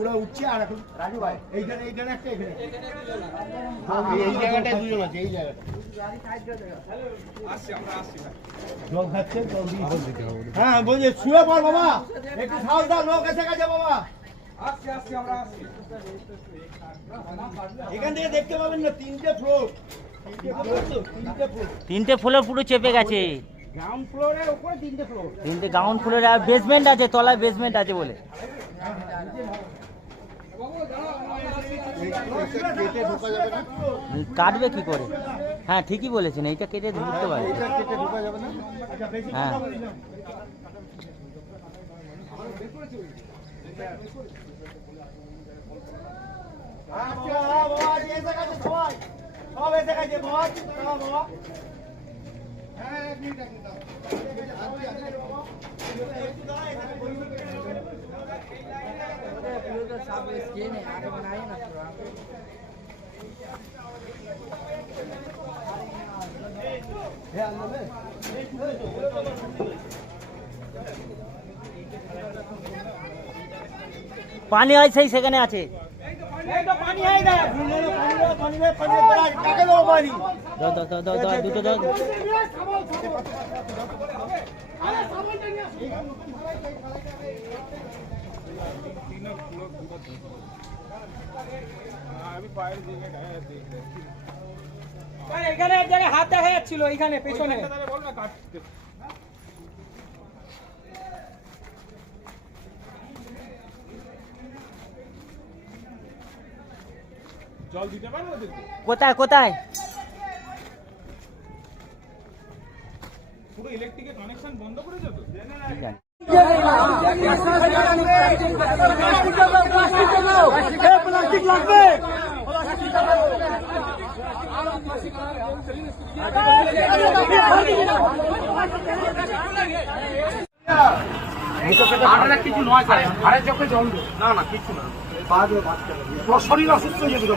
ওরা উঠছে আর এখন রাজু ভাই এইখানে একটা এখানে এই জায়গাটায় দুজন আছে এই জায়গাটা জল খাচ্ছে জল দিতে হবে। হ্যাঁ বলছি শুয়ে পড় বাবা, একটু সাহস দাও, লোক এসে গেছে বাবা। এখান থেকে দেখতে পাবেন না তিনটে ফ্লোর, তিনটে ফ্লোর পুরো চেপে গেছে। গ্রাউন্ড ফ্লোরের উপরে তিনটে ফ্লোর, তিনটে গ্রাউন্ড ফ্লোরে আর বেসমেন্ট আছে, তলায় বেসমেন্ট আছে বলে। কাটবে কি করে? হ্যাঁ ঠিকই বলেছেন, এইটা কেটে ঢুকতে পারে। হ্যাঁ পানি হয় সেই সেখানে আছে। দুটো দাও। এখানে এক জায়গায় হাত দেখা যাচ্ছিল, এইখানে পেছনে। জল দিতে পারবো? কোথায় কোথায়? পুরো ইলেকট্রিকের কানেকশন বন্ধ করে যাবে। প্লাস্টিক লাগবে। কিছু নয় স্যার, ঘাড়ের চোখে জল না না কিছু না, শরীর অসুস্থ হয়ে যেত।